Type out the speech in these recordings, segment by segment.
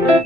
Halo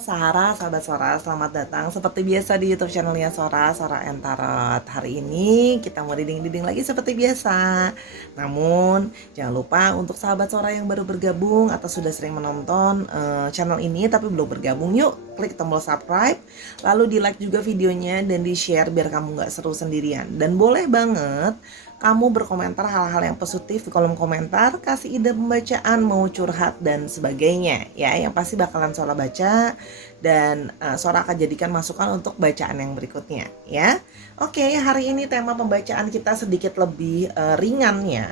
Sarah, sahabat Sora, selamat datang seperti biasa di YouTube channelnya Sora, Sora and Tarot. Hari ini kita mau reading lagi seperti biasa. Namun jangan lupa untuk sahabat Sora yang baru bergabung atau sudah sering menonton channel ini tapi belum bergabung, yuk klik tombol subscribe, lalu di like juga videonya dan di share biar kamu nggak seru sendirian. Dan boleh banget kamu berkomentar hal-hal yang positif di kolom komentar, kasih ide pembacaan, mau curhat dan sebagainya ya, yang pasti bakalan Sora baca dan Sora akan jadikan masukan untuk bacaan yang berikutnya ya. Oke, hari ini tema pembacaan kita sedikit lebih ringan ya.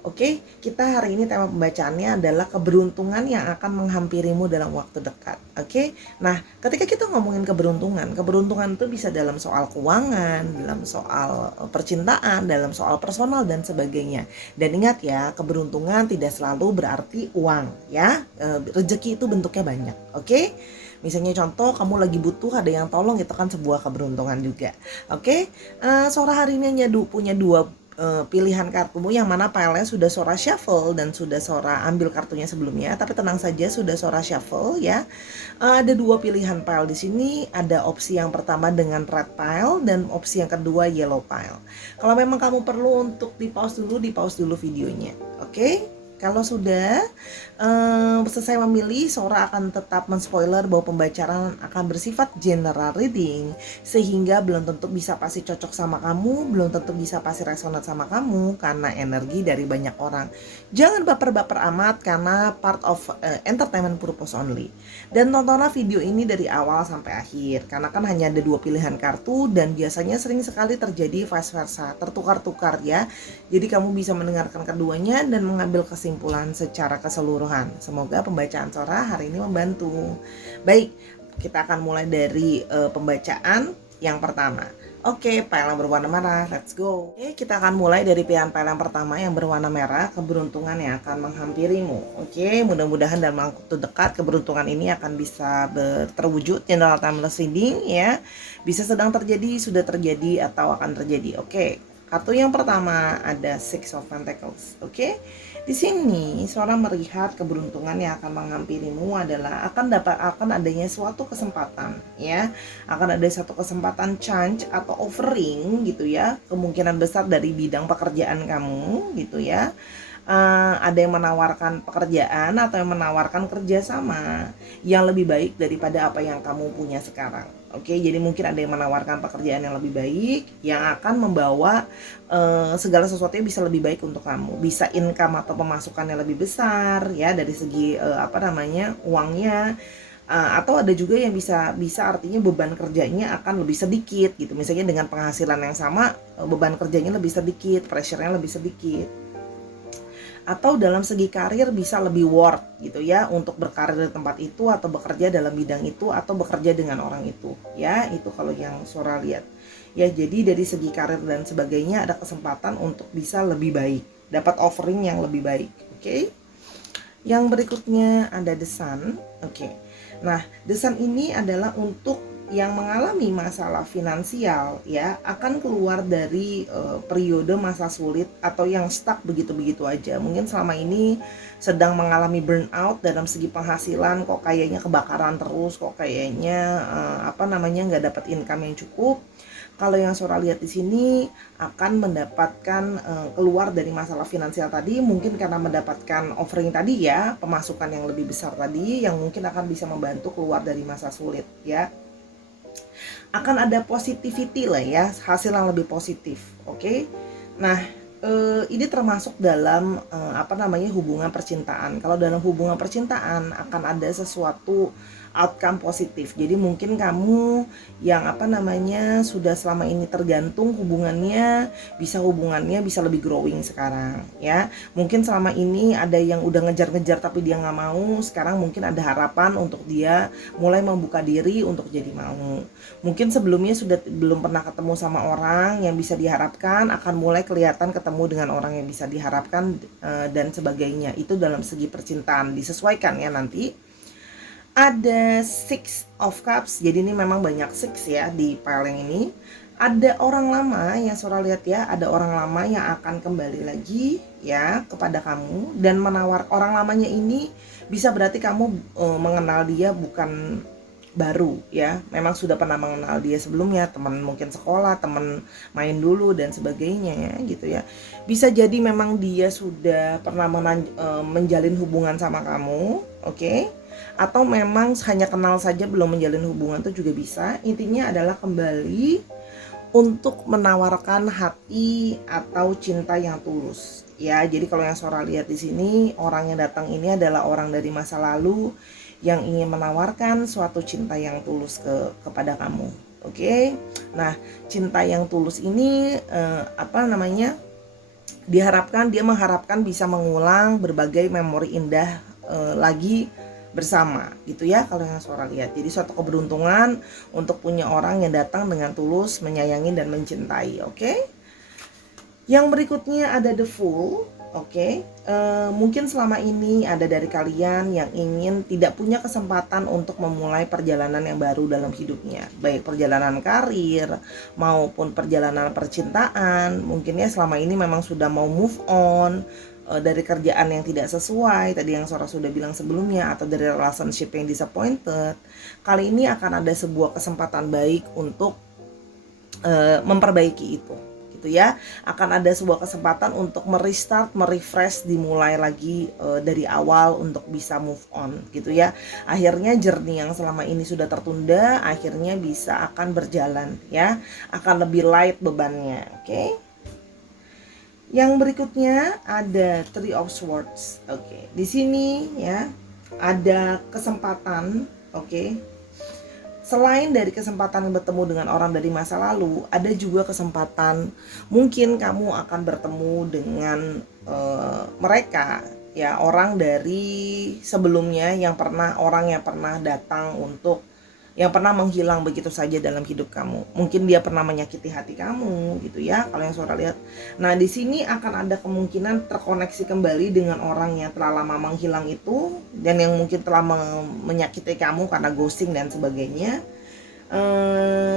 Oke, kita hari ini tema pembacaannya adalah keberuntungan yang akan menghampirimu dalam waktu dekat. Oke, nah ketika kita ngomongin keberuntungan itu bisa dalam soal keuangan, dalam soal percintaan, dalam soal personal dan sebagainya. Dan ingat ya, keberuntungan tidak selalu berarti uang ya. Rezeki itu bentuknya banyak. Oke. Misalnya contoh kamu lagi butuh ada yang tolong, itu kan sebuah keberuntungan juga. Oke, Sora hari ini punya dua pilihan kartumu, yang mana filenya sudah Sora shuffle dan sudah Sora ambil kartunya sebelumnya, tapi tenang saja sudah Sora shuffle ya. Ada dua pilihan pile di sini, ada opsi yang pertama dengan red pile dan opsi yang kedua yellow pile. Kalau memang kamu perlu untuk di pause dulu videonya. Oke? Kalau sudah selesai memilih, Sora akan tetap menspoiler bahwa pembacaan akan bersifat general reading, sehingga belum tentu bisa pasti cocok sama kamu, belum tentu bisa pasti resonate sama kamu karena energi dari banyak orang. Jangan baper-baper amat karena part of entertainment purpose only. Dan tontonlah video ini dari awal sampai akhir, karena kan hanya ada dua pilihan kartu dan biasanya sering sekali terjadi vice versa, tertukar-tukar ya. Jadi kamu bisa mendengarkan keduanya dan mengambil kesimpulan secara keseluruhan. Semoga pembacaan Sora hari ini membantu. Baik, kita akan mulai dari pembacaan yang pertama. Oke, pile yang berwarna merah, let's go. Oke, kita akan mulai dari pilihan pile yang pertama yang berwarna merah, keberuntungan yang akan menghampirimu. Oke, mudah-mudahan dalam waktu dekat keberuntungan ini akan bisa terwujud. General timeless reading ya, bisa sedang terjadi, sudah terjadi, atau akan terjadi. Oke, kartu yang pertama ada Six of Pentacles. Oke. Di sini Sora melihat keberuntungan yang akan menghampirimu adalah akan adanya suatu kesempatan ya. Akan ada satu kesempatan chance atau offering gitu ya. Kemungkinan besar dari bidang pekerjaan kamu gitu ya. Ada yang menawarkan pekerjaan atau yang menawarkan kerjasama yang lebih baik daripada apa yang kamu punya sekarang. Oke, jadi mungkin ada yang menawarkan pekerjaan yang lebih baik yang akan membawa segala sesuatunya bisa lebih baik untuk kamu, bisa income atau pemasukan yang lebih besar ya dari segi uangnya. Atau ada juga yang bisa artinya beban kerjanya akan lebih sedikit gitu. Misalnya dengan penghasilan yang sama, beban kerjanya lebih sedikit, pressure-nya lebih sedikit. Atau dalam segi karir bisa lebih worth gitu ya, untuk berkarir di tempat itu atau bekerja dalam bidang itu atau bekerja dengan orang itu ya. Itu kalau yang Sora lihat ya. Jadi dari segi karir dan sebagainya ada kesempatan untuk bisa lebih baik, dapat offering yang lebih baik. Oke. Yang berikutnya ada The Sun. Oke. Nah, The Sun ini adalah untuk yang mengalami masalah finansial ya, akan keluar dari periode masa sulit atau yang stuck begitu-begitu aja. Mungkin selama ini sedang mengalami burnout dalam segi penghasilan, kok kayaknya kebakaran terus, kok kayaknya nggak dapat income yang cukup. Kalau yang Sora lihat di sini akan mendapatkan keluar dari masalah finansial tadi, mungkin karena mendapatkan offering tadi ya, pemasukan yang lebih besar tadi yang mungkin akan bisa membantu keluar dari masa sulit ya. Akan ada positivity lah ya, hasil yang lebih positif. Oke. Nah, ini termasuk dalam hubungan percintaan. Kalau dalam hubungan percintaan akan ada sesuatu outcome positif. Jadi mungkin kamu yang sudah selama ini tergantung hubungannya bisa lebih growing sekarang ya. Mungkin selama ini ada yang udah ngejar-ngejar tapi dia nggak mau, sekarang mungkin ada harapan untuk dia mulai membuka diri untuk jadi mau. Mungkin sebelumnya sudah belum pernah ketemu sama orang yang bisa diharapkan, akan mulai kelihatan ketemu dengan orang yang bisa diharapkan dan sebagainya. Itu dalam segi percintaan, disesuaikan ya nanti. Ada Six of Cups, jadi ini memang banyak six ya di pile yang ini. ada orang lama yang Sora lihat ya, ada orang lama yang akan kembali lagi ya kepada kamu dan menawar. Orang lamanya ini bisa berarti kamu mengenal dia bukan baru ya, memang sudah pernah mengenal dia sebelumnya, teman mungkin sekolah, teman main dulu dan sebagainya ya gitu ya. Bisa jadi memang dia sudah pernah menjalin hubungan sama kamu, oke? Atau memang hanya kenal saja belum menjalin hubungan, itu juga bisa. Intinya adalah kembali untuk menawarkan hati atau cinta yang tulus ya. Jadi kalau yang Sora lihat di sini, orang yang datang ini adalah orang dari masa lalu yang ingin menawarkan suatu cinta yang tulus kepada kamu. Oke. Nah, cinta yang tulus ini dia mengharapkan bisa mengulang berbagai memori indah lagi bersama gitu ya, kalau yang Sora lihat. Jadi suatu keberuntungan untuk punya orang yang datang dengan tulus menyayangi dan mencintai. Oke. Yang berikutnya ada The Fool. Oke. Mungkin selama ini ada dari kalian yang ingin tidak punya kesempatan untuk memulai perjalanan yang baru dalam hidupnya, baik perjalanan karir maupun perjalanan percintaan. Mungkin ya selama ini memang sudah mau move on dari kerjaan yang tidak sesuai, tadi yang Sora sudah bilang sebelumnya, atau dari relationship yang disappointed. Kali ini akan ada sebuah kesempatan baik untuk memperbaiki itu gitu ya. Akan ada sebuah kesempatan untuk merestart, merefresh, dimulai lagi dari awal untuk bisa move on gitu ya. Akhirnya journey yang selama ini sudah tertunda akhirnya bisa akan berjalan ya, akan lebih light bebannya. Oke. Yang berikutnya ada Three of Swords. Oke. Di sini ya ada kesempatan, oke. Selain dari kesempatan bertemu dengan orang dari masa lalu, ada juga kesempatan mungkin kamu akan bertemu dengan mereka ya, orang dari sebelumnya orang yang pernah datang yang pernah menghilang begitu saja dalam hidup kamu. Mungkin dia pernah menyakiti hati kamu gitu ya, kalau yang Sora lihat. Nah, di sini akan ada kemungkinan terkoneksi kembali dengan orang yang telah lama menghilang itu, dan yang mungkin telah menyakiti kamu karena ghosting dan sebagainya.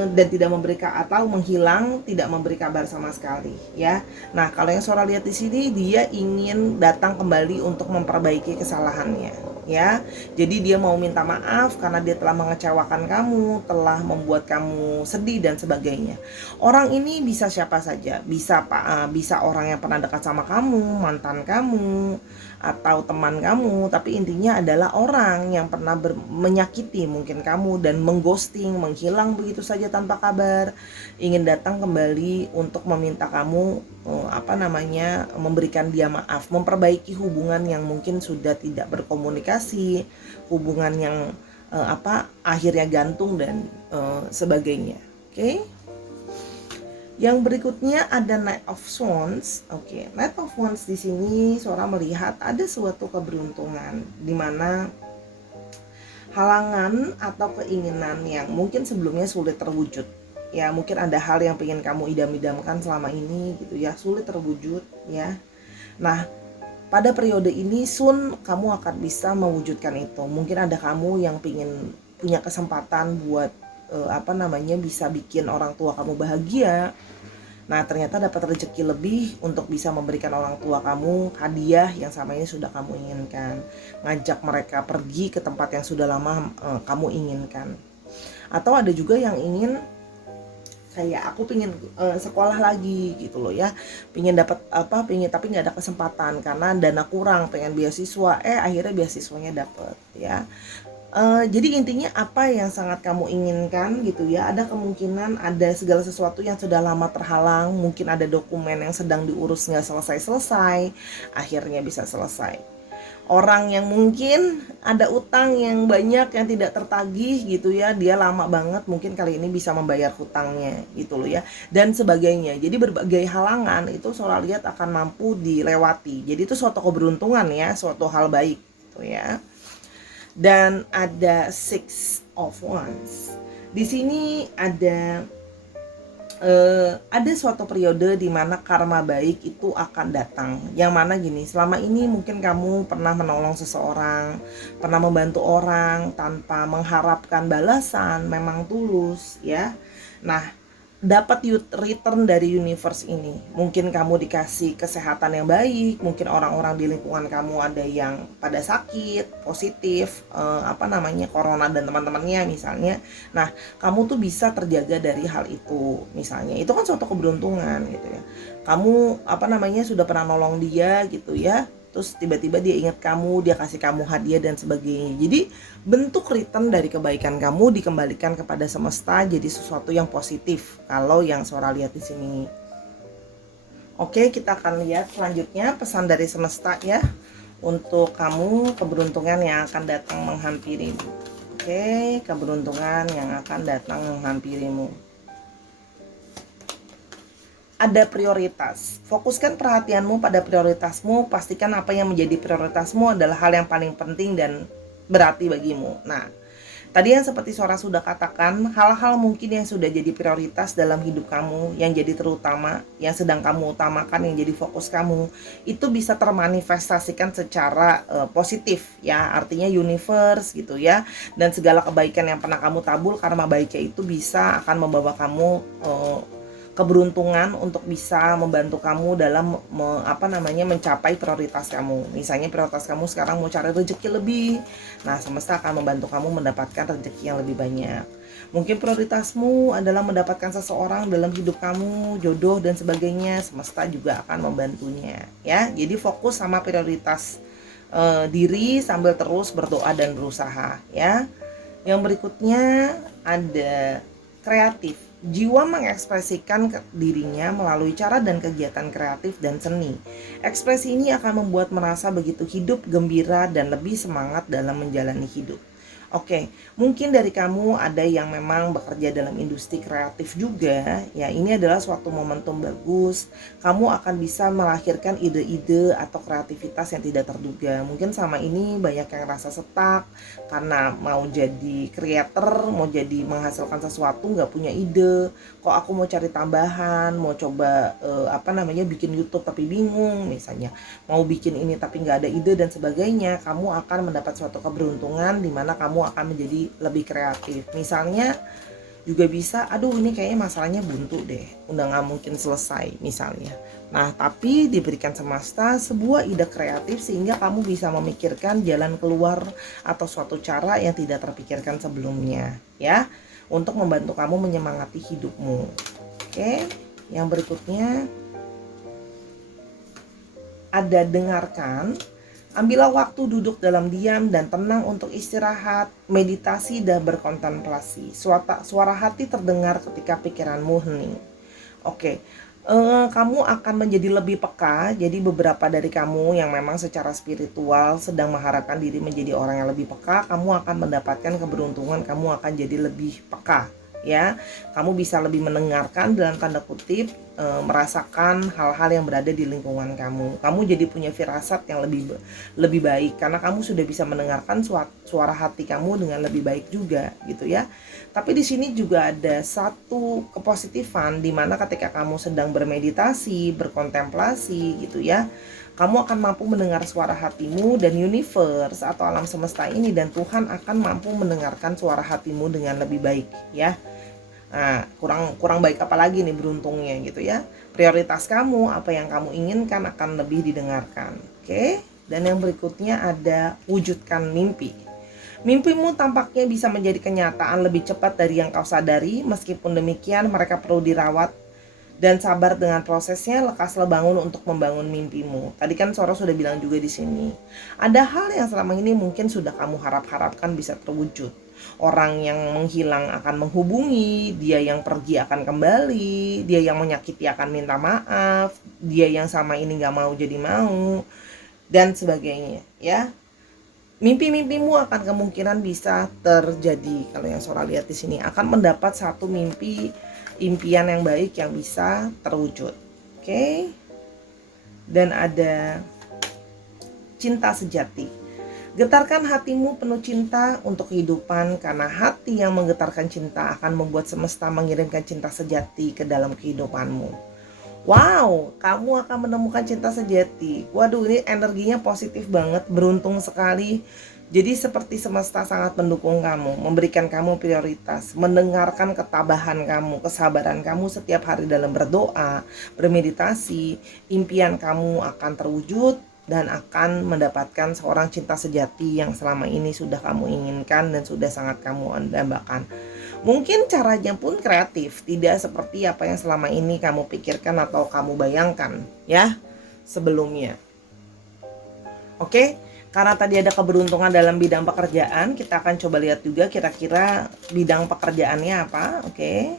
Dan tidak memberikan atau menghilang, tidak memberi kabar sama sekali ya. Nah, kalau yang Sora lihat di sini, dia ingin datang kembali untuk memperbaiki kesalahannya ya. Jadi dia mau minta maaf karena dia telah mengecewakan kamu, telah membuat kamu sedih dan sebagainya. Orang ini bisa siapa saja, bisa orang yang pernah dekat sama kamu, mantan kamu, atau teman kamu, tapi intinya adalah orang yang pernah menyakiti mungkin kamu dan mengghosting, menghilang begitu saja tanpa kabar, ingin datang kembali untuk meminta kamu memberikan dia maaf, memperbaiki hubungan yang mungkin sudah tidak berkomunikasi, hubungan yang akhirnya gantung dan sebagainya. Oke. Yang berikutnya ada Knight of Wands. Oke, Knight of Wands di sini Sora melihat ada suatu keberuntungan di mana halangan atau keinginan yang mungkin sebelumnya sulit terwujud. Ya, mungkin ada hal yang pengen kamu idam-idamkan selama ini gitu ya, sulit terwujud ya. Nah, pada periode ini soon kamu akan bisa mewujudkan itu. Mungkin ada kamu yang pengen punya kesempatan buat bisa bikin orang tua kamu bahagia. Nah, ternyata dapat rezeki lebih untuk bisa memberikan orang tua kamu hadiah yang sama ini sudah kamu inginkan, ngajak mereka pergi ke tempat yang sudah lama kamu inginkan. Atau ada juga yang ingin kayak aku pengen sekolah lagi gitu loh ya, pengen dapat tapi nggak ada kesempatan karena dana kurang, pengen beasiswa, akhirnya beasiswanya dapat ya. Jadi intinya apa yang sangat kamu inginkan gitu ya, ada kemungkinan ada segala sesuatu yang sudah lama terhalang, mungkin ada dokumen yang sedang diurus nggak selesai-selesai, akhirnya bisa selesai. Orang yang mungkin ada utang yang banyak yang tidak tertagih gitu ya, dia lama banget, mungkin kali ini bisa membayar hutangnya gitu loh ya, dan sebagainya. Jadi berbagai halangan itu Sora lihat akan mampu dilewati. Jadi itu suatu keberuntungan ya, suatu hal baik gitu ya. Dan ada Six of Wands. Di sini ada suatu periode di mana karma baik itu akan datang. Yang mana gini, selama ini mungkin kamu pernah menolong seseorang, pernah membantu orang tanpa mengharapkan balasan, memang tulus ya. Nah, dapat return dari universe ini. Mungkin kamu dikasih kesehatan yang baik, mungkin orang-orang di lingkungan kamu ada yang pada sakit, positif, corona dan teman-temannya misalnya. Nah, kamu tuh bisa terjaga dari hal itu. Misalnya, itu kan suatu keberuntungan gitu ya. Kamu sudah pernah nolong dia gitu ya. Terus tiba-tiba dia ingat kamu, dia kasih kamu hadiah dan sebagainya. Jadi bentuk return dari kebaikan kamu dikembalikan kepada semesta jadi sesuatu yang positif. Kalau yang Sora lihat di sini. Oke, kita akan lihat selanjutnya pesan dari semesta ya. Untuk kamu, keberuntungan yang akan datang menghampirimu. Oke, keberuntungan yang akan datang menghampirimu. Ada prioritas. Fokuskan perhatianmu pada prioritasmu. Pastikan apa yang menjadi prioritasmu adalah hal yang paling penting dan berarti bagimu. Nah, tadi yang seperti Sora sudah katakan, hal-hal mungkin yang sudah jadi prioritas dalam hidup kamu, yang jadi terutama, yang sedang kamu utamakan, yang jadi fokus kamu, itu bisa termanifestasikan secara positif ya, artinya universe gitu ya, dan segala kebaikan yang pernah kamu tabur karma baiknya itu bisa akan membawa kamu keberuntungan untuk bisa membantu kamu dalam mencapai prioritas kamu. Misalnya prioritas kamu sekarang mau cari rezeki lebih, nah semesta akan membantu kamu mendapatkan rezeki yang lebih banyak. Mungkin prioritasmu adalah mendapatkan seseorang dalam hidup kamu, jodoh dan sebagainya, semesta juga akan membantunya ya. Jadi fokus sama prioritas diri sambil terus berdoa dan berusaha ya. Yang berikutnya ada kreatif. Jiwa mengekspresikan dirinya melalui cara dan kegiatan kreatif dan seni. Ekspresi ini akan membuat merasa begitu hidup, gembira, dan lebih semangat dalam menjalani hidup. Oke, mungkin dari kamu ada yang memang bekerja dalam industri kreatif juga, ya ini adalah suatu momentum bagus. Kamu akan bisa melahirkan ide-ide atau kreativitas yang tidak terduga. Mungkin sama ini banyak yang rasa stuck karena mau jadi creator, mau jadi menghasilkan sesuatu nggak punya ide. Kok aku mau cari tambahan, mau coba bikin YouTube tapi bingung misalnya. Mau bikin ini tapi nggak ada ide dan sebagainya. Kamu akan mendapat suatu keberuntungan di mana kamu akan menjadi lebih kreatif. Misalnya juga bisa, aduh ini kayaknya masalahnya buntu deh, udah nggak mungkin selesai misalnya. Nah, tapi diberikan semesta sebuah ide kreatif sehingga kamu bisa memikirkan jalan keluar atau suatu cara yang tidak terpikirkan sebelumnya ya, untuk membantu kamu menyemangati hidupmu. Oke, yang berikutnya ada dengarkan. Ambillah waktu duduk dalam diam dan tenang untuk istirahat, meditasi dan berkontemplasi. Suara hati terdengar ketika pikiranmu hening. Oke, kamu akan menjadi lebih peka. Jadi beberapa dari kamu yang memang secara spiritual sedang mengharapkan diri menjadi orang yang lebih peka, kamu akan mendapatkan keberuntungan, kamu akan jadi lebih peka. Ya, kamu bisa lebih mendengarkan dalam tanda kutip, merasakan hal-hal yang berada di lingkungan kamu. Kamu jadi punya firasat yang lebih baik karena kamu sudah bisa mendengarkan suara hati kamu dengan lebih baik juga gitu ya. Tapi di sini juga ada satu kepositifan di mana ketika kamu sedang bermeditasi, berkontemplasi gitu ya, kamu akan mampu mendengar suara hatimu dan universe atau alam semesta ini dan Tuhan akan mampu mendengarkan suara hatimu dengan lebih baik ya. Nah, kurang baik apa lagi nih beruntungnya gitu ya. Prioritas kamu, apa yang kamu inginkan akan lebih didengarkan. Oke? Dan yang berikutnya ada wujudkan mimpi. Mimpimu tampaknya bisa menjadi kenyataan lebih cepat dari yang kau sadari. Meskipun demikian, mereka perlu dirawat dan sabar dengan prosesnya. Lekaslah bangun untuk membangun mimpimu. Tadi kan Sora sudah bilang juga di sini. Ada hal yang selama ini mungkin sudah kamu harapkan bisa terwujud. Orang yang menghilang akan menghubungi, dia yang pergi akan kembali, dia yang menyakiti akan minta maaf, dia yang sama ini gak mau jadi mau, dan sebagainya ya. Mimpi-mimpimu akan kemungkinan bisa terjadi. Kalau yang Sora lihat di sini akan mendapat satu impian yang baik yang bisa terwujud. Oke. Dan ada cinta sejati. Getarkan hatimu penuh cinta untuk kehidupan, karena hati yang menggetarkan cinta akan membuat semesta mengirimkan cinta sejati ke dalam kehidupanmu. Wow, kamu akan menemukan cinta sejati. Waduh, ini energinya positif banget, beruntung sekali. Jadi seperti semesta sangat mendukung kamu, memberikan kamu prioritas, mendengarkan ketabahan kamu, kesabaran kamu setiap hari dalam berdoa, bermeditasi. Impian kamu akan terwujud dan akan mendapatkan seorang cinta sejati yang selama ini sudah kamu inginkan dan sudah sangat kamu dambakan. Mungkin caranya pun kreatif, tidak seperti apa yang selama ini kamu pikirkan atau kamu bayangkan ya sebelumnya. Oke, karena tadi ada keberuntungan dalam bidang pekerjaan, kita akan coba lihat juga kira-kira bidang pekerjaannya apa. Oke,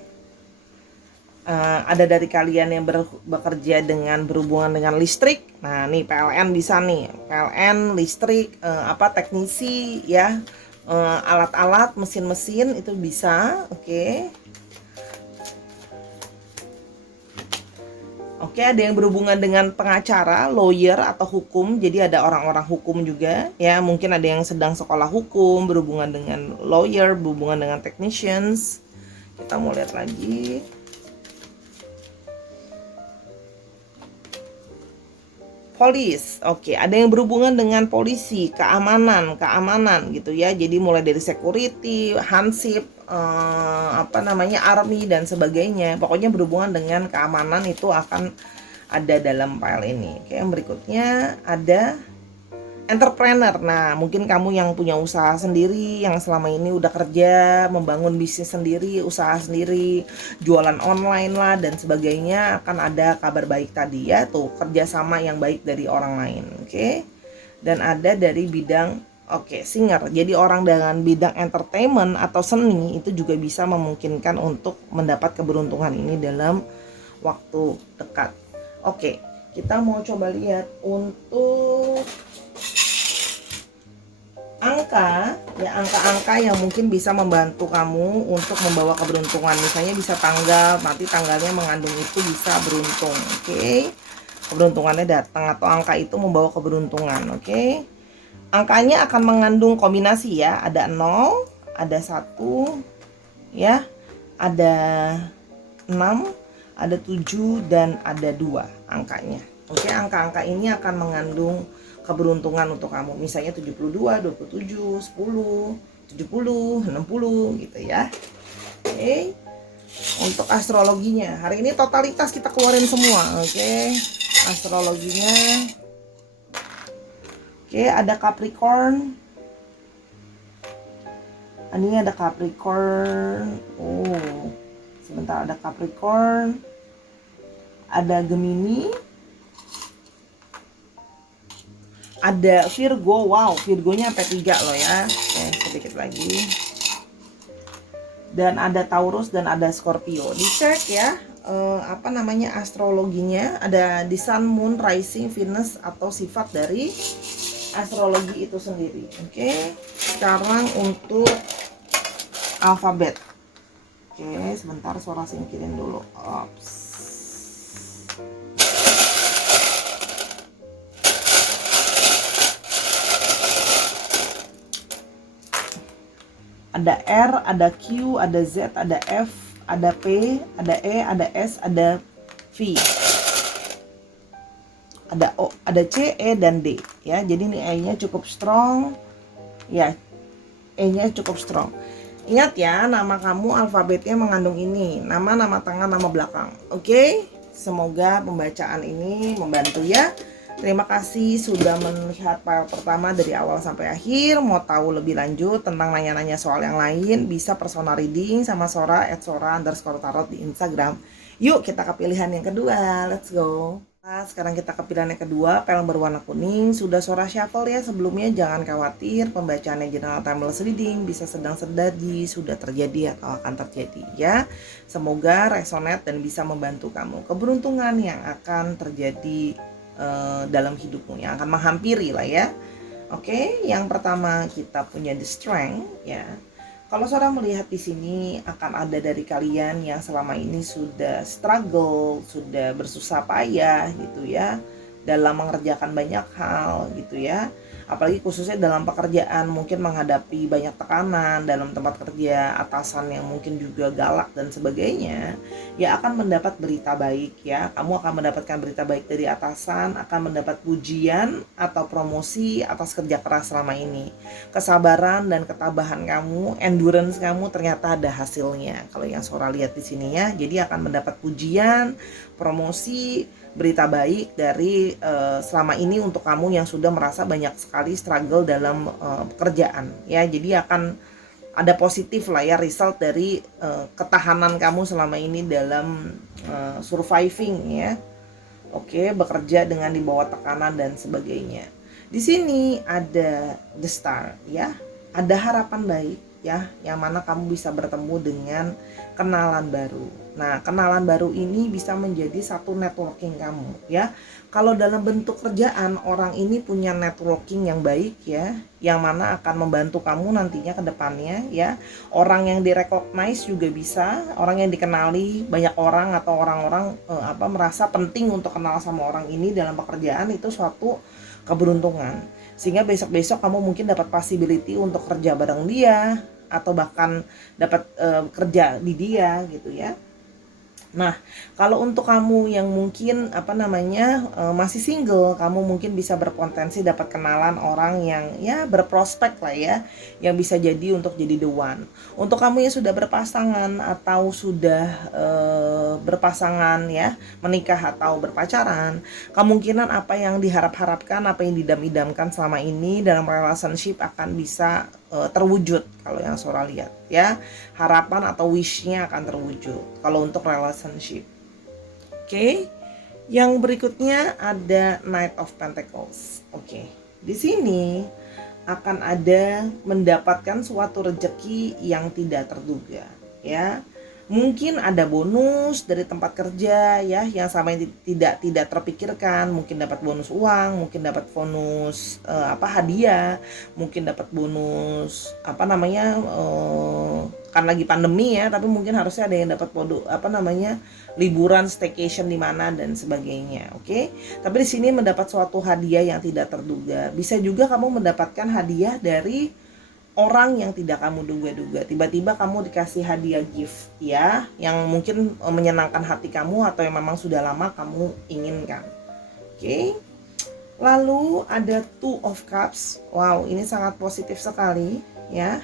ada dari kalian yang bekerja dengan berhubungan dengan listrik. Nah, nih PLN bisa nih, PLN listrik, teknisi ya, alat-alat, mesin-mesin itu bisa. Oke, ada yang berhubungan dengan pengacara, lawyer atau hukum. Jadi ada orang-orang hukum juga ya. Mungkin ada yang sedang sekolah hukum, berhubungan dengan lawyer, berhubungan dengan technicians. Kita mau lihat lagi. Polis, oke, ada yang berhubungan dengan polisi, keamanan gitu ya. Jadi mulai dari security, hansip, army dan sebagainya. Pokoknya berhubungan dengan keamanan itu akan ada dalam file ini. Oke, yang berikutnya ada entrepreneur. Nah, mungkin kamu yang punya usaha sendiri, yang selama ini udah kerja, membangun bisnis sendiri, usaha sendiri, jualan online lah dan sebagainya, akan ada kabar baik tadi ya, tuh kerjasama yang baik dari orang lain. Oke. Dan ada dari bidang singer. Jadi orang dengan bidang entertainment atau seni itu juga bisa memungkinkan untuk mendapat keberuntungan ini dalam waktu dekat. Oke, kita mau coba lihat untuk angka-angka yang mungkin bisa membantu kamu untuk membawa keberuntungan. Misalnya bisa tanggal, nanti tanggalnya mengandung itu bisa beruntung. Oke. Keberuntungannya datang atau angka itu membawa keberuntungan. Oke. Angkanya akan mengandung kombinasi ya. Ada 0, ada 1 ya. Ada 6, ada 7 dan ada 2 angkanya. Oke, angka-angka ini akan mengandung keberuntungan untuk kamu. Misalnya 72, 27, 10, 70, 60 gitu ya. Oke. Untuk astrologinya, hari ini totalitas kita keluarin semua. Oke. Astrologinya. Oke, ada Capricorn. Ini ada Capricorn. Oh. Sebentar, ada Capricorn. Ada Gemini. Ada Virgo, wow, Virgonya sampai 3 loh ya. Oke, sedikit lagi. Dan ada Taurus dan ada Scorpio. Dicek ya, astrologinya. Ada di Sun, Moon, Rising, Venus atau sifat dari astrologi itu sendiri. Oke, sekarang untuk alfabet. Oke, sebentar suara singkirin dulu. Ops. Ada R, ada Q, ada Z, ada F, ada P, ada E, ada S, ada V. Ada O, ada C, E, dan D. Ya, jadi ini E-nya cukup strong. Ya, E-nya cukup strong. Ingat ya, nama kamu alfabetnya mengandung ini. Nama tangan, nama belakang. Oke? Semoga pembacaan ini membantu ya. Terima kasih sudah melihat file pertama dari awal sampai akhir. Mau tahu lebih lanjut tentang nanya-nanya soal yang lain, bisa personal reading sama Sora @sora_tarot di Instagram. Yuk kita ke pilihan yang kedua. Let's go. Nah, sekarang kita ke pilihan yang kedua, file berwarna kuning. Sudah Sora shuffle ya sebelumnya, jangan khawatir. Pembacaannya general timeless reading, bisa sedang terjadi, sudah terjadi atau akan terjadi ya. Semoga resonate dan bisa membantu kamu. Keberuntungan yang akan terjadi dalam hidupmu yang akan menghampiri lah ya. Oke, yang pertama kita punya the strength ya. Kalau Sora melihat di sini akan ada dari kalian yang selama ini sudah struggle, sudah bersusah payah gitu ya dalam mengerjakan banyak hal gitu ya. apalagi khususnya dalam pekerjaan, mungkin menghadapi banyak tekanan dalam tempat kerja, atasan yang mungkin juga galak dan sebagainya, ya akan mendapat berita baik ya. Kamu akan mendapatkan berita baik dari atasan, akan mendapat pujian atau promosi atas kerja keras selama ini. Kesabaran dan ketabahan kamu, endurance kamu ternyata ada hasilnya. Kalau yang Sora lihat di sini ya, jadi akan mendapat pujian, promosi, berita baik dari selama ini untuk kamu yang sudah merasa banyak sekali struggle dalam pekerjaan ya. Jadi akan ada positif lah ya result dari ketahanan kamu selama ini dalam surviving ya. Oke, bekerja dengan di bawah tekanan dan sebagainya. Di sini ada the star ya. Ada harapan baik ya, yang mana kamu bisa bertemu dengan kenalan baru. Nah, kenalan baru ini bisa menjadi satu networking kamu ya. Kalau dalam bentuk kerjaan, orang ini punya networking yang baik ya, yang mana akan membantu kamu nantinya ke depannya ya. Orang yang direcognize juga bisa, orang yang dikenali banyak orang atau orang-orang merasa penting untuk kenal sama orang ini dalam pekerjaan, itu suatu keberuntungan. Sehingga besok-besok kamu mungkin dapat possibility untuk kerja bareng dia atau bahkan dapat kerja di dia gitu ya. Nah, kalau untuk kamu yang mungkin masih single, kamu mungkin bisa berpotensi dapat kenalan orang yang ya berprospek lah ya, yang bisa jadi untuk jadi the one. Untuk kamu yang sudah berpasangan atau sudah berpasangan ya, menikah atau berpacaran, kemungkinan apa yang diharap-harapkan, apa yang didam-idamkan selama ini dalam relationship akan bisa terwujud. Kalau yang Sora lihat ya, harapan atau wishnya akan terwujud kalau untuk relationship. Oke, yang berikutnya ada Knight of Pentacles. Oke, di sini akan ada mendapatkan suatu rezeki yang tidak terduga ya. Mungkin ada bonus dari tempat kerja ya, yang sama yang tidak terpikirkan. Mungkin dapat bonus uang, mungkin dapat bonus hadiah, mungkin dapat bonus kan lagi pandemi ya, tapi mungkin harusnya ada yang dapat liburan staycation di mana dan sebagainya. Oke, tapi di sini mendapat suatu hadiah yang tidak terduga. Bisa juga kamu mendapatkan hadiah dari orang yang tidak kamu duga-duga. Tiba-tiba kamu dikasih hadiah gift ya, yang mungkin menyenangkan hati kamu atau yang memang sudah lama kamu inginkan. Oke. Lalu ada Two of Cups. Wow, ini sangat positif sekali ya.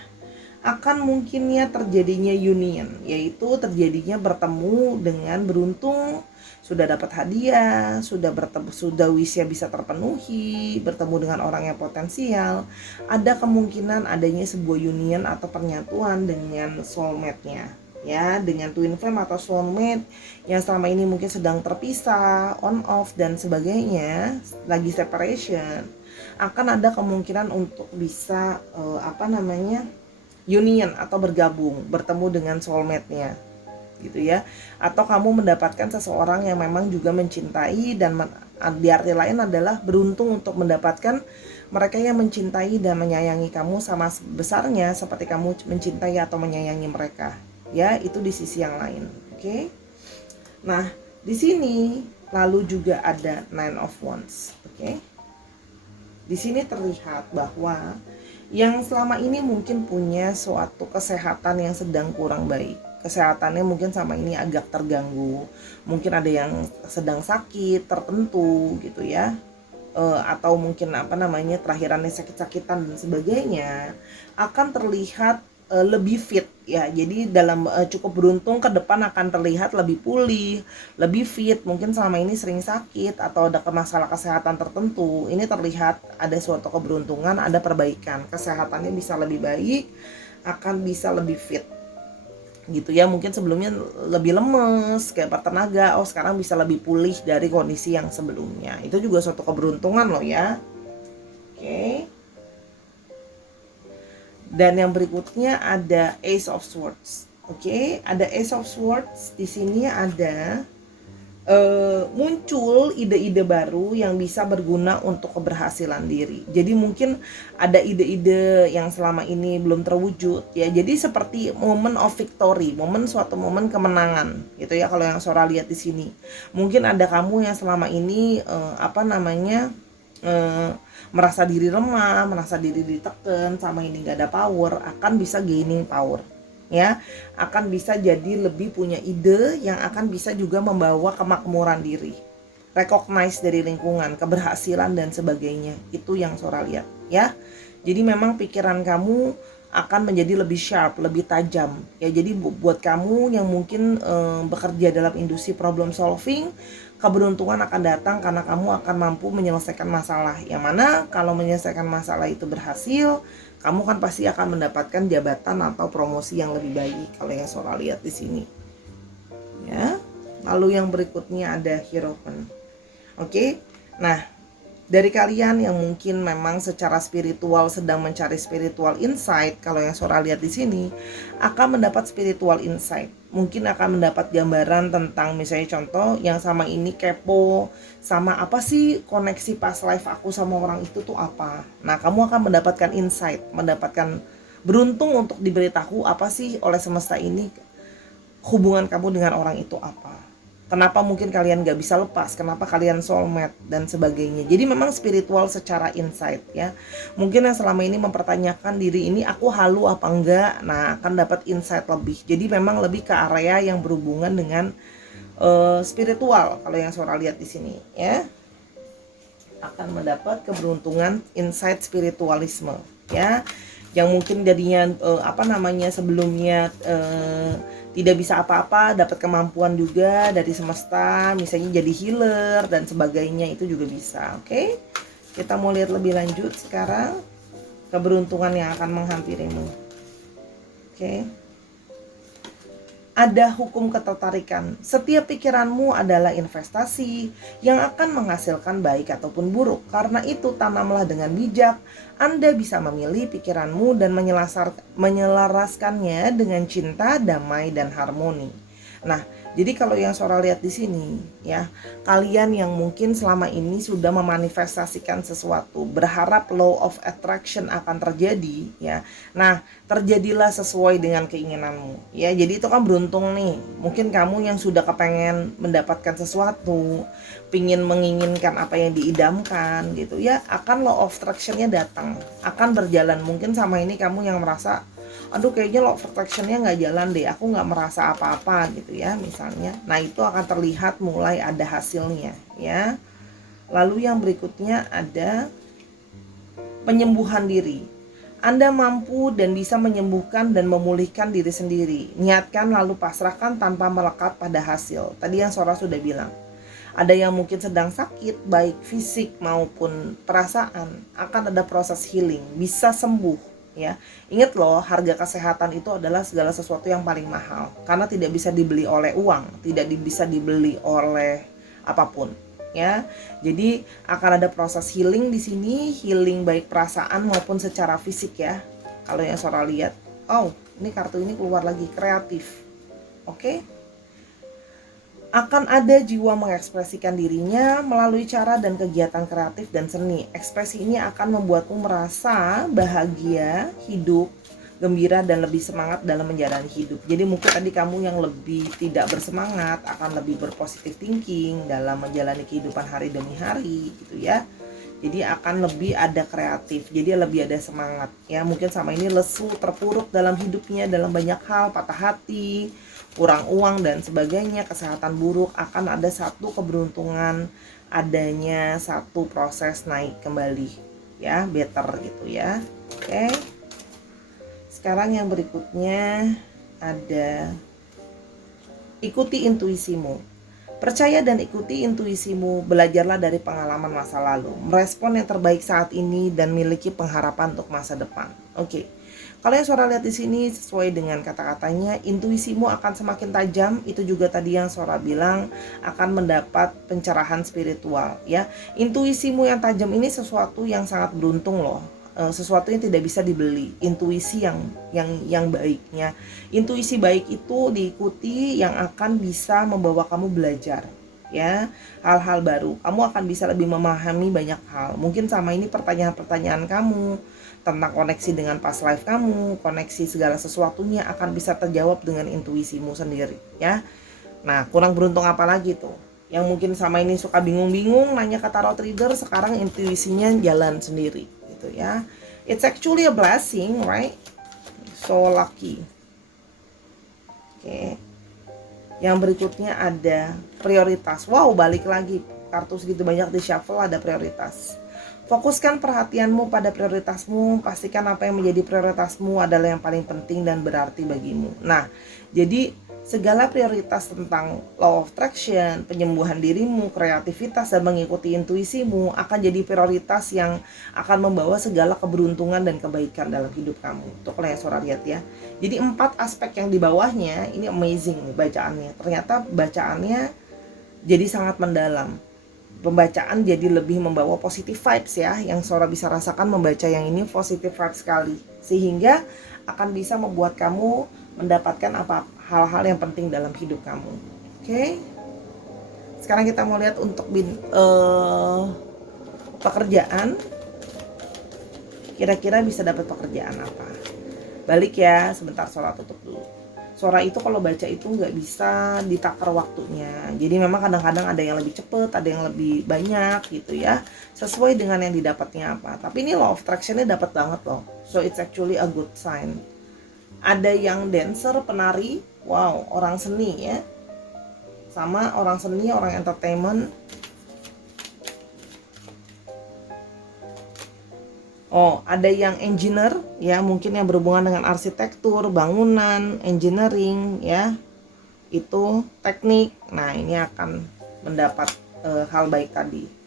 Akan mungkinnya terjadinya union, yaitu terjadinya bertemu dengan beruntung, sudah dapat hadiah, sudah wisnya bisa terpenuhi, bertemu dengan orang yang potensial. Ada kemungkinan adanya sebuah union atau pernyatuan dengan soulmate-nya ya, dengan twin flame atau soulmate yang selama ini mungkin sedang terpisah, on off dan sebagainya, lagi separation. Akan ada kemungkinan untuk bisa union atau bergabung, bertemu dengan soulmate-nya gitu ya. Atau kamu mendapatkan seseorang yang memang juga mencintai, dan di arti lain adalah beruntung untuk mendapatkan mereka yang mencintai dan menyayangi kamu sama besarnya seperti kamu mencintai atau menyayangi mereka ya. Itu di sisi yang lain. Oke. Nah, di sini lalu juga ada Nine of Wands. Oke. Di sini terlihat bahwa yang selama ini mungkin punya suatu kesehatan yang sedang kurang baik. Kesehatannya mungkin sama ini agak terganggu. Mungkin ada yang sedang sakit tertentu gitu ya. Atau mungkin terakhirannya sakit-sakitan dan sebagainya. Akan terlihat lebih fit ya. Jadi dalam cukup beruntung, ke depan akan terlihat lebih pulih, lebih fit. Mungkin selama ini sering sakit atau ada masalah kesehatan tertentu. Ini terlihat ada suatu keberuntungan, ada perbaikan. Kesehatannya bisa lebih baik, akan bisa lebih fit gitu ya. Mungkin sebelumnya lebih lemes, kayak bertenaga, sekarang bisa lebih pulih dari kondisi yang sebelumnya. Itu juga suatu keberuntungan loh ya. Oke. Dan yang berikutnya ada Ace of Swords. Oke, ada Ace of Swords. Di sini ada muncul ide-ide baru yang bisa berguna untuk keberhasilan diri. Jadi mungkin ada ide-ide yang selama ini belum terwujud ya. Jadi seperti momen of victory, suatu momen kemenangan gitu ya. Kalau yang Sora lihat di sini, mungkin ada kamu yang selama ini eh, merasa diri lemah, merasa diri ditekan, sama ini gak ada power, akan bisa gaining power, ya, akan bisa jadi lebih punya ide yang akan bisa juga membawa kemakmuran diri, recognize dari lingkungan, keberhasilan dan sebagainya. Itu yang Sora lihat, ya. Jadi memang pikiran kamu akan menjadi lebih sharp, lebih tajam. Ya, jadi buat kamu yang mungkin bekerja dalam industri problem solving, keberuntungan akan datang karena kamu akan mampu menyelesaikan masalah. Yang mana kalau menyelesaikan masalah itu berhasil, kamu kan pasti akan mendapatkan jabatan atau promosi yang lebih baik. Kalau yang Sora lihat di sini, ya. Lalu yang berikutnya ada Hierophant. Oke. Nah, dari kalian yang mungkin memang secara spiritual sedang mencari spiritual insight, kalau yang Sora lihat di sini akan mendapat spiritual insight. Mungkin akan mendapat gambaran tentang misalnya contoh yang sama ini kepo sama apa sih koneksi past life aku sama orang itu tuh apa. Nah, kamu akan mendapatkan insight, mendapatkan beruntung untuk diberitahu apa sih oleh semesta ini hubungan kamu dengan orang itu apa. Kenapa mungkin kalian gak bisa lepas, kenapa kalian soulmate dan sebagainya. Jadi memang spiritual secara insight, ya. Mungkin yang selama ini mempertanyakan diri ini, aku halu apa enggak, nah akan dapat insight lebih. Jadi memang lebih ke area yang berhubungan dengan spiritual. Kalau yang Sora lihat di sini, ya, akan mendapat keberuntungan insight spiritualisme, ya, yang mungkin jadinya sebelumnya tidak bisa apa-apa, dapat kemampuan juga dari semesta, misalnya jadi healer dan sebagainya, itu juga bisa. Oke, kita mau lihat lebih lanjut sekarang keberuntungan yang akan menghampirimu. Oke, ada hukum ketertarikan. Setiap pikiranmu adalah investasi yang akan menghasilkan baik ataupun buruk. Karena itu tanamlah dengan bijak. Anda bisa memilih pikiranmu dan menyelaraskannya dengan cinta, damai, dan harmoni. Nah, jadi kalau yang Sora lihat di sini, ya, kalian yang mungkin selama ini sudah memanifestasikan sesuatu, berharap law of attraction akan terjadi, ya. Nah, terjadilah sesuai dengan keinginanmu, ya. Jadi itu kan beruntung nih. Mungkin kamu yang sudah kepengen mendapatkan sesuatu, pingin menginginkan apa yang diidamkan, gitu, ya, akan law of attraction-nya datang, akan berjalan. Mungkin sama ini kamu yang merasa, aduh kayaknya law of attraction-nya nggak jalan deh, aku nggak merasa apa-apa gitu ya misalnya. Nah, itu akan terlihat mulai ada hasilnya, ya. Lalu yang berikutnya ada penyembuhan diri. Anda mampu dan bisa menyembuhkan dan memulihkan diri sendiri. Niatkan lalu pasrahkan tanpa melekat pada hasil. Tadi yang Sora sudah bilang, ada yang mungkin sedang sakit, baik fisik maupun perasaan, akan ada proses healing, bisa sembuh, ya. Ingat loh, harga kesehatan itu adalah segala sesuatu yang paling mahal, karena tidak bisa dibeli oleh uang, tidak bisa dibeli oleh apapun, ya. Jadi akan ada proses healing di sini, healing baik perasaan maupun secara fisik, ya. Kalau yang Sora lihat, oh, ini kartu ini keluar lagi, kreatif. Oke. Akan ada jiwa mengekspresikan dirinya melalui cara dan kegiatan kreatif dan seni. Ekspresi ini akan membuatmu merasa bahagia, hidup, gembira, dan lebih semangat dalam menjalani hidup. Jadi mungkin tadi kamu yang lebih tidak bersemangat, akan lebih berpositif thinking dalam menjalani kehidupan hari demi hari, gitu ya. Jadi akan lebih ada kreatif, jadi lebih ada semangat, ya. Mungkin sama ini lesu, terpuruk dalam hidupnya, dalam banyak hal, patah hati, kurang uang dan sebagainya, kesehatan buruk, akan ada satu keberuntungan, adanya satu proses naik kembali, ya, better gitu ya. Oke. Sekarang yang berikutnya ada ikuti intuisimu. Percaya dan ikuti intuisimu, belajarlah dari pengalaman masa lalu, merespon yang terbaik saat ini dan miliki pengharapan untuk masa depan. Oke. Kalau yang Sora lihat di sini sesuai dengan kata-katanya, intuisimu akan semakin tajam. Itu juga tadi yang Sora bilang akan mendapat pencerahan spiritual, ya. Intuisimu yang tajam ini sesuatu yang sangat beruntung loh. Sesuatu yang tidak bisa dibeli, intuisi yang baiknya. Intuisi baik itu diikuti yang akan bisa membawa kamu belajar, ya, hal-hal baru. Kamu akan bisa lebih memahami banyak hal. Mungkin sama ini pertanyaan-pertanyaan kamu tentang koneksi dengan past life kamu, koneksi segala sesuatunya akan bisa terjawab dengan intuisimu sendiri, ya. Nah, kurang beruntung apa lagi tuh? Yang mungkin sama ini suka bingung-bingung nanya ke tarot reader, sekarang intuisinya jalan sendiri gitu ya. It's actually a blessing, right? So lucky. Oke. Yang berikutnya ada prioritas. Wow, balik lagi. Kartu segitu banyak di shuffle, ada prioritas. Fokuskan perhatianmu pada prioritasmu. Pastikan apa yang menjadi prioritasmu adalah yang paling penting dan berarti bagimu. Nah, jadi segala prioritas tentang law of attraction, penyembuhan dirimu, kreativitas, dan mengikuti intuisimu akan jadi prioritas yang akan membawa segala keberuntungan dan kebaikan dalam hidup kamu. Itu kalau yang Sora lihat ya. Jadi 4 aspek yang di bawahnya ini amazing nih bacaannya. Ternyata bacaannya jadi sangat mendalam. Pembacaan jadi lebih membawa positive vibes ya. Yang Sora bisa rasakan membaca yang ini positive vibes sekali. Sehingga akan bisa membuat kamu mendapatkan hal-hal yang penting dalam hidup kamu. Oke. Sekarang kita mau lihat untuk pekerjaan. Kira-kira bisa dapat pekerjaan apa? Balik ya, sebentar Sora tutup dulu. Sora itu kalau baca itu nggak bisa ditakar waktunya. Jadi memang kadang-kadang ada yang lebih cepet, ada yang lebih banyak gitu ya. Sesuai dengan yang didapatnya apa. Tapi ini law of attraction-nya dapat banget loh. So it's actually a good sign. Ada yang dancer, penari, wow, orang seni ya. Sama orang seni, orang entertainment. Oh, ada yang engineer ya, mungkin yang berhubungan dengan arsitektur, bangunan, engineering ya. Itu teknik. Nah, ini akan mendapat hal baik tadi.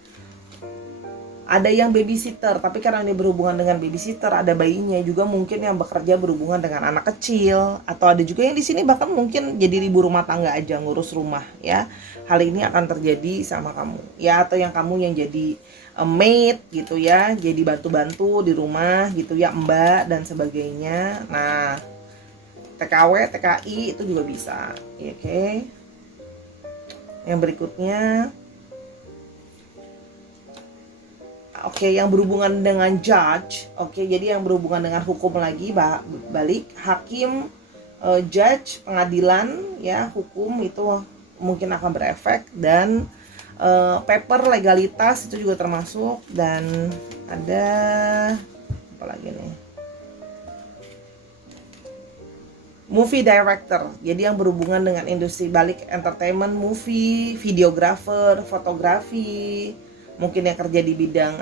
Ada yang babysitter, tapi karena ini berhubungan dengan babysitter, ada bayinya juga, mungkin yang bekerja berhubungan dengan anak kecil, atau ada juga yang di sini bahkan mungkin jadi ibu rumah tangga aja, ngurus rumah ya. Hal ini akan terjadi sama kamu ya, atau yang kamu yang jadi maid gitu ya, jadi bantu-bantu di rumah gitu ya, mbak dan sebagainya. Nah, TKW, TKI itu juga bisa ya, oke. Yang berikutnya, oke, yang berhubungan dengan judge. Oke, jadi yang berhubungan dengan hukum lagi, balik hakim, judge, pengadilan ya, hukum itu mungkin akan berefek. Dan paper, legalitas itu juga termasuk. Dan ada apa lagi nih, movie director, jadi yang berhubungan dengan industri, balik entertainment, movie, videographer, fotografi, mungkin yang kerja di bidang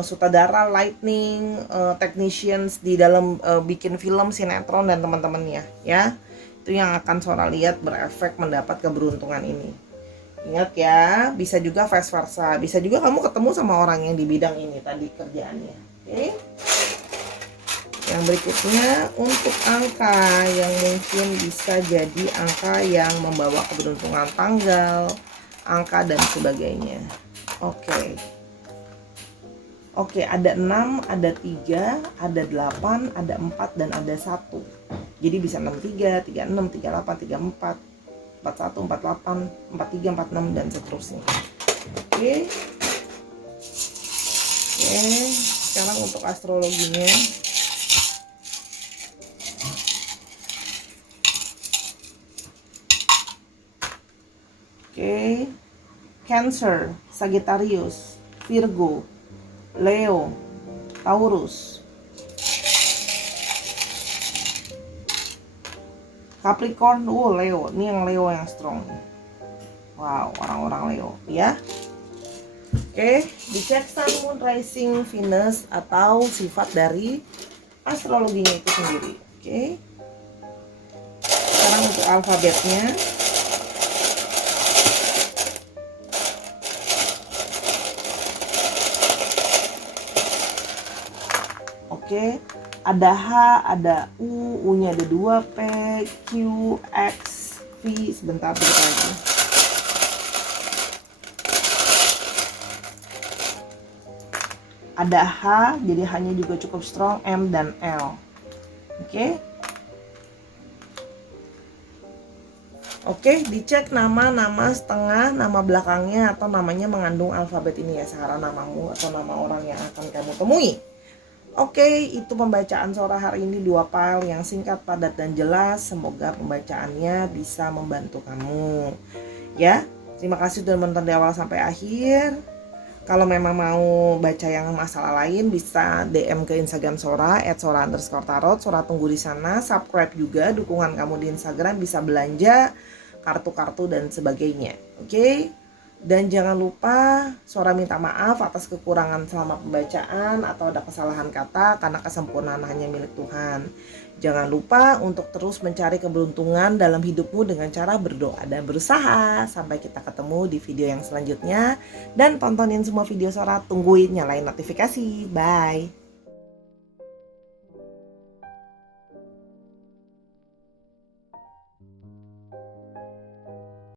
sutradara, lighting, technicians di dalam bikin film, sinetron dan teman-temannya ya. Itu yang akan Sora lihat berefek mendapat keberuntungan ini. Ingat ya, bisa juga vice versa, bisa juga kamu ketemu sama orang yang di bidang ini tadi kerjaannya. Oke. Yang berikutnya untuk angka yang mungkin bisa jadi angka yang membawa keberuntungan, tanggal, angka dan sebagainya. Oke, ada 6, ada 3, ada 8, ada 4 dan ada 1. Jadi bisa 63, 36, 38, 34, 41, 48, 43, 46 dan seterusnya. Oke, sekarang untuk astrologinya. Oke, Cancer, Sagittarius, Virgo, Leo, Taurus, Capricorn. Leo, ini yang Leo yang strong. Wow, orang-orang Leo ya. Oke, dicek Sun, Moon, Rising, Venus atau sifat dari astrologinya itu sendiri. Oke, sekarang untuk alfabetnya. Oke, ada H, ada U-nya ada 2, P, Q, X, V, sebentar dikit lagi. Ada H, jadi H-nya juga cukup strong, M dan L. Oke, dicek nama setengah, nama belakangnya atau namanya mengandung alfabet ini ya, sehara namamu atau nama orang yang akan kamu temui. Oke, itu pembacaan Sora hari ini, 2 file yang singkat, padat dan jelas. Semoga pembacaannya bisa membantu kamu ya. Terima kasih sudah menonton dari awal sampai akhir. Kalau memang mau baca yang masalah lain bisa DM ke Instagram Sora @sora_tarot. Sora tunggu di sana. Subscribe juga, dukungan kamu di Instagram bisa belanja kartu-kartu dan sebagainya. Oke? Dan jangan lupa Sora minta maaf atas kekurangan selama pembacaan atau ada kesalahan kata karena kesempurnaan hanya milik Tuhan. Jangan lupa untuk terus mencari keberuntungan dalam hidupmu dengan cara berdoa dan berusaha. Sampai kita ketemu di video yang selanjutnya. Dan tontonin semua video Sora, tungguin, nyalain notifikasi. Bye.